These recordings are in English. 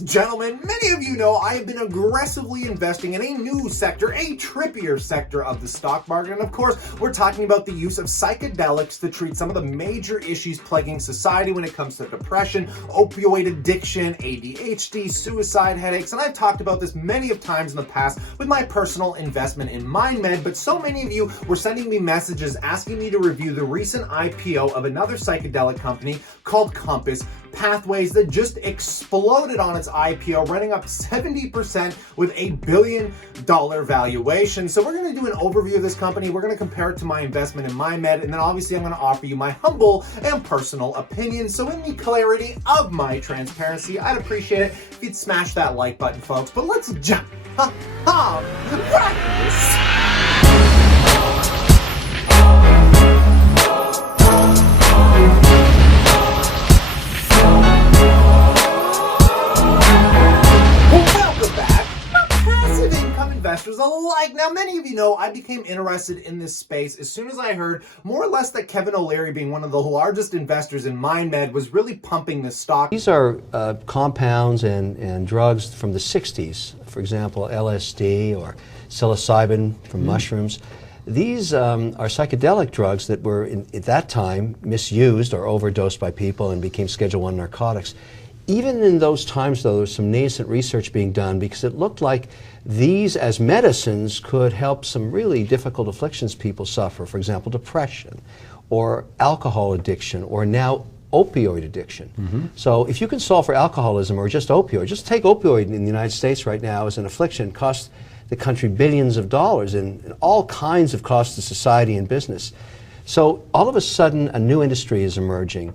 Ladies, gentlemen, many of you know I have been aggressively investing in a new sector, a trippier sector of the stock market. And of course, we're talking about the use of psychedelics to treat some of the major issues plaguing society when it comes to depression, opioid addiction, ADHD, suicide, headaches. And I've talked about this many of times in the past with my personal investment in MindMed, but so many of you were sending me messages asking me to review the recent IPO of another psychedelic company called Compass Pathways that just exploded on its IPO, running up 70% with $1 billion valuation. So we're going to do an overview of this company. We're going to compare it to my investment in MindMed, and then obviously I'm going to offer you my humble and personal opinion. So in the clarity of my transparency, I'd appreciate it if you'd smash that like button, folks. But let's jump. Practice. Investors alike. Now, many of you know I became interested in this space as soon as I heard more or less that Kevin O'Leary, being one of the largest investors in MindMed, was really pumping the stock. These are compounds and drugs from the 60s, for example, LSD or psilocybin from mushrooms. These are psychedelic drugs that were, at that time, misused or overdosed by people and became Schedule I narcotics. Even in those times, though, there was some nascent research being done because it looked like these, as medicines, could help some really difficult afflictions people suffer. For example, depression, or alcohol addiction, or now opioid addiction. So if you can solve for alcoholism or just opioid, just take opioid in the United States right now as an affliction, costs the country billions of dollars and all kinds of costs to society and business. So all of a sudden, a new industry is emerging.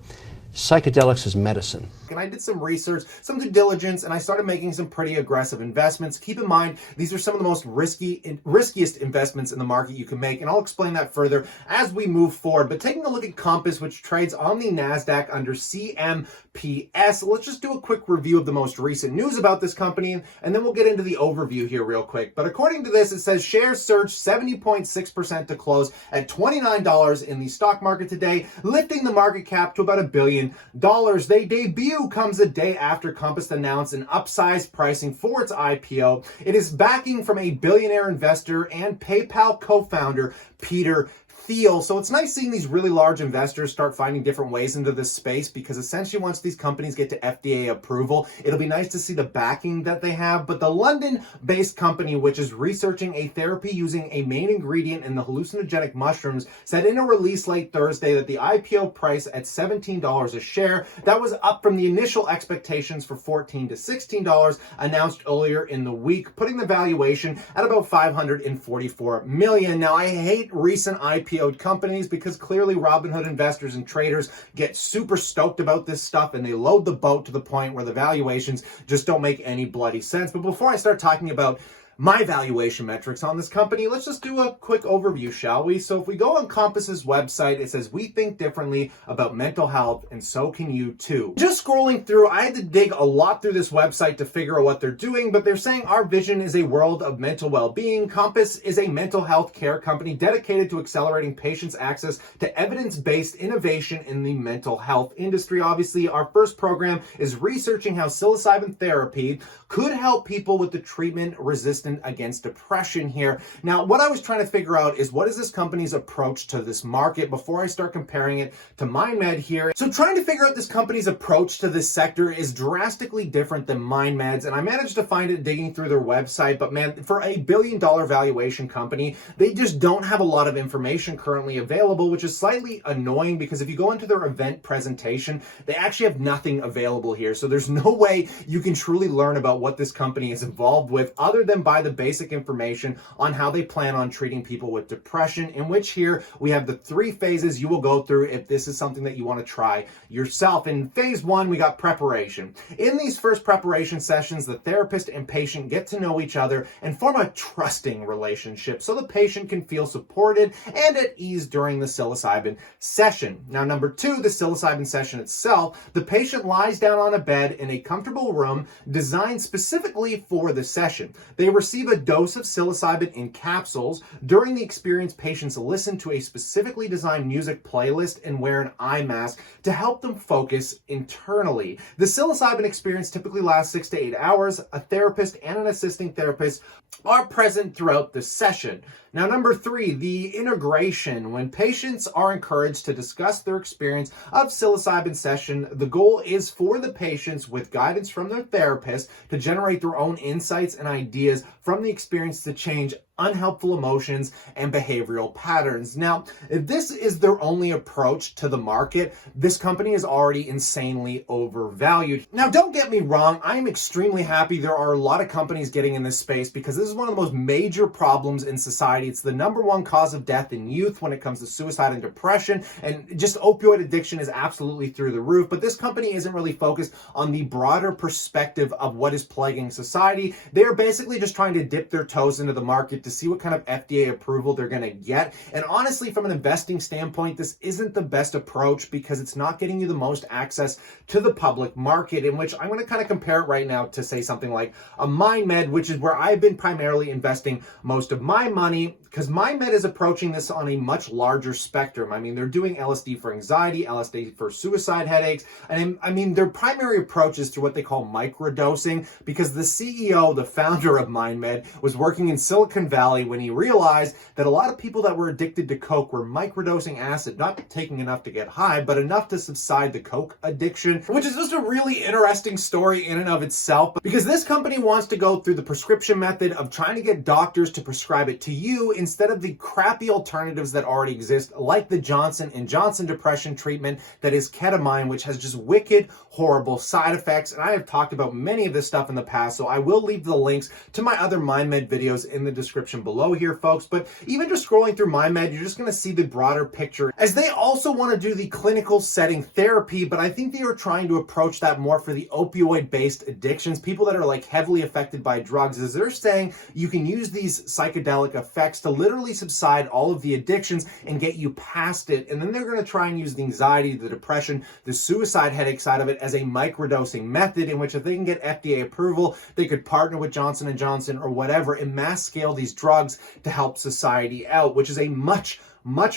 Psychedelics as medicine. And I did some research, some due diligence, and I started making some pretty aggressive investments. Keep in mind, these are some of the most riskiest investments in the market you can make, and I'll explain that further as we move forward. But taking a look at Compass, which trades on the NASDAQ under CMPS, let's just do a quick review of the most recent news about this company, and then we'll get into the overview here real quick. But according to this, it says shares surged 70.6% to close at $29 in the stock market today, lifting the market cap to about $1 billion. They debut comes a day after Compass announced an upsized pricing for its IPO. It is backing from a billionaire investor and PayPal co-founder, Peter Thiel. So it's nice seeing these really large investors start finding different ways into this space, because essentially once these companies get to FDA approval, it'll be nice to see the backing that they have. But the London-based company, which is researching a therapy using a main ingredient in the hallucinogenic mushrooms, said in a release late Thursday that the IPO price at $17 a share, that was up from the initial expectations for $14 to $16 announced earlier in the week, putting the valuation at about $544 million. Now, I hate recent IPO'd companies because clearly Robinhood investors and traders get super stoked about this stuff and they load the boat to the point where the valuations just don't make any bloody sense. But before I start talking about my valuation metrics on this company, let's just do a quick overview, shall we? So if we go on Compass's website, it says, we think differently about mental health, and so can you too. Just scrolling through, I had to dig a lot through this website to figure out what they're doing, but they're saying our vision is a world of mental well-being. Compass is a mental health care company dedicated to accelerating patients' access to evidence-based innovation in the mental health industry. Obviously, our first program is researching how psilocybin therapy could help people with the treatment resistant against depression here. Now, what I was trying to figure out is what is this company's approach to this market before I start comparing it to MindMed here. So trying to figure out this company's approach to this sector is drastically different than MindMed's, and I managed to find it digging through their website, but man, for a $1 billion valuation company, they just don't have a lot of information currently available, which is slightly annoying because if you go into their event presentation, they actually have nothing available here. So there's no way you can truly learn about what this company is involved with other than by the basic information on how they plan on treating people with depression, in which here we have the 3 phases you will go through if this is something that you want to try yourself. In phase 1, we got preparation. In these first preparation sessions, the therapist and patient get to know each other and form a trusting relationship so the patient can feel supported and at ease during the psilocybin session. Now, number 2, the psilocybin session itself, the patient lies down on a bed in a comfortable room designed specifically for the session. They receive a dose of psilocybin in capsules. During the experience, patients listen to a specifically designed music playlist and wear an eye mask to help them focus internally. The psilocybin experience typically lasts 6 to 8 hours. A therapist and an assisting therapist are present throughout the session. Now, number 3, the integration. When patients are encouraged to discuss their experience of psilocybin session, the goal is for the patients, with guidance from their therapist, to generate their own insights and ideas from the experience to change unhelpful emotions and behavioral patterns. Now, if this is their only approach to the market, this company is already insanely overvalued. Now, don't get me wrong, I am extremely happy there are a lot of companies getting in this space, because this is one of the most major problems in society. It's the #1 cause of death in youth when it comes to suicide and depression, and just opioid addiction is absolutely through the roof. But this company isn't really focused on the broader perspective of what is plaguing society. They're basically just trying to dip their toes into the market to see what kind of FDA approval they're going to get. And honestly, from an investing standpoint, this isn't the best approach, because it's not getting you the most access to the public market, in which I'm going to kind of compare it right now to, say, something like a MindMed, which is where I've been primarily investing most of my money, because MindMed is approaching this on a much larger spectrum. I mean, they're doing LSD for anxiety, LSD for suicide headaches, and I mean, their primary approach is through what they call microdosing, because the CEO, the founder of MindMed, was working in Silicon Valley when he realized that a lot of people that were addicted to coke were microdosing acid, not taking enough to get high, but enough to subside the coke addiction, which is just a really interesting story in and of itself, because this company wants to go through the prescription method of trying to get doctors to prescribe it to you instead of the crappy alternatives that already exist, like the Johnson & Johnson depression treatment that is ketamine, which has just wicked, horrible side effects. And I have talked about many of this stuff in the past, so I will leave the links to my other MindMed videos in the description below here, folks. But even just scrolling through MindMed, you're just going to see the broader picture, as they also want to do the clinical setting therapy, but I think they are trying to approach that more for the opioid-based addictions, people that are like heavily affected by drugs, as they're saying you can use these psychedelic effects to literally subside all of the addictions and get you past it. And then they're going to try and use the anxiety, the depression, the suicide headache side of it as a microdosing method, in which if they can get FDA approval, they could partner with Johnson & Johnson or whatever and mass scale these drugs to help society out, which is a much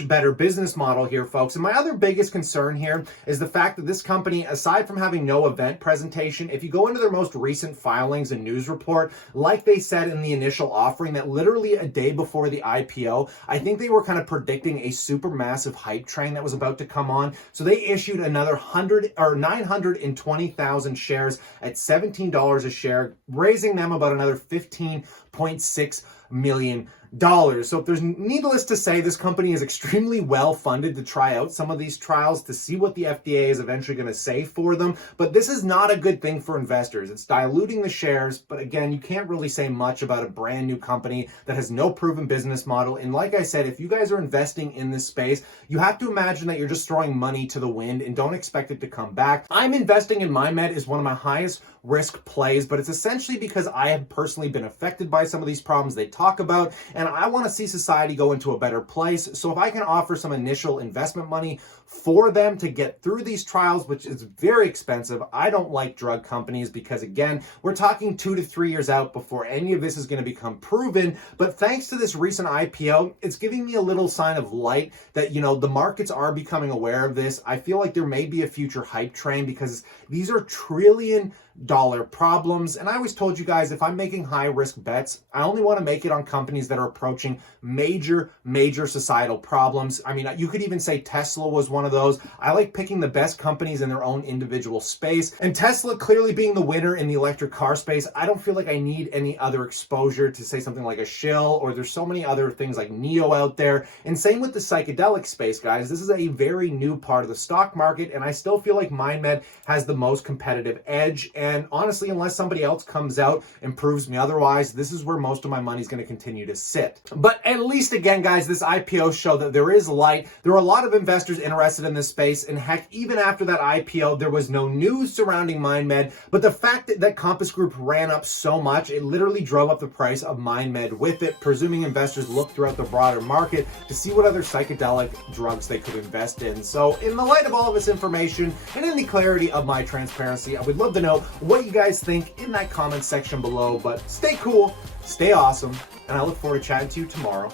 better business model here, folks. And my other biggest concern here is the fact that this company, aside from having no event presentation, if you go into their most recent filings and news report, like they said in the initial offering, that literally a day before the IPO, I think they were kind of predicting a super massive hype train that was about to come on. So they issued another 920,000 shares at $17 a share, raising them about another $15.6 million. So if there's, needless to say, this company is extremely well funded to try out some of these trials to see what the FDA is eventually going to say for them. But this is not a good thing for investors. It's diluting the shares. But again, you can't really say much about a brand new company that has no proven business model. And like I said, if you guys are investing in this space, you have to imagine that you're just throwing money to the wind and don't expect it to come back. I'm investing in MindMed as one of my highest risk plays, but it's essentially because I have personally been affected by some of these problems they talk about, and I want to see society go into a better place. So if I can offer some initial investment money for them to get through these trials, which is very expensive. I don't like drug companies because, again, we're talking 2 to 3 years out before any of this is going to become proven. But thanks to this recent IPO, it's giving me a little sign of light that, you know, the markets are becoming aware of this. I feel like there may be a future hype train because these are trillion-dollar problems. And I always told you guys, if I'm making high-risk bets, I only want to make it on companies that are approaching major societal problems. I mean, you could even say Tesla was one of those. I like picking the best companies in their own individual space. And Tesla clearly being the winner in the electric car space, I don't feel like I need any other exposure to say something like a Shill, or there's so many other things like NIO out there. And same with the psychedelic space, guys. This is a very new part of the stock market, and I still feel like MindMed has the most competitive edge. And honestly, unless somebody else comes out and proves me otherwise, this is where most of my money is going to continue to sit. But at least, again, guys, this IPO showed that there is light. There are a lot of investors interested in this space, and heck, even after that IPO, there was no news surrounding MindMed, but the fact that Compass Group ran up so much, it literally drove up the price of MindMed with it, presuming investors looked throughout the broader market to see what other psychedelic drugs they could invest in. So in the light of all of this information, and in the clarity of my transparency, I would love to know what you guys think in that comment section below. But stay cool, stay awesome, and I look forward to chatting to you tomorrow.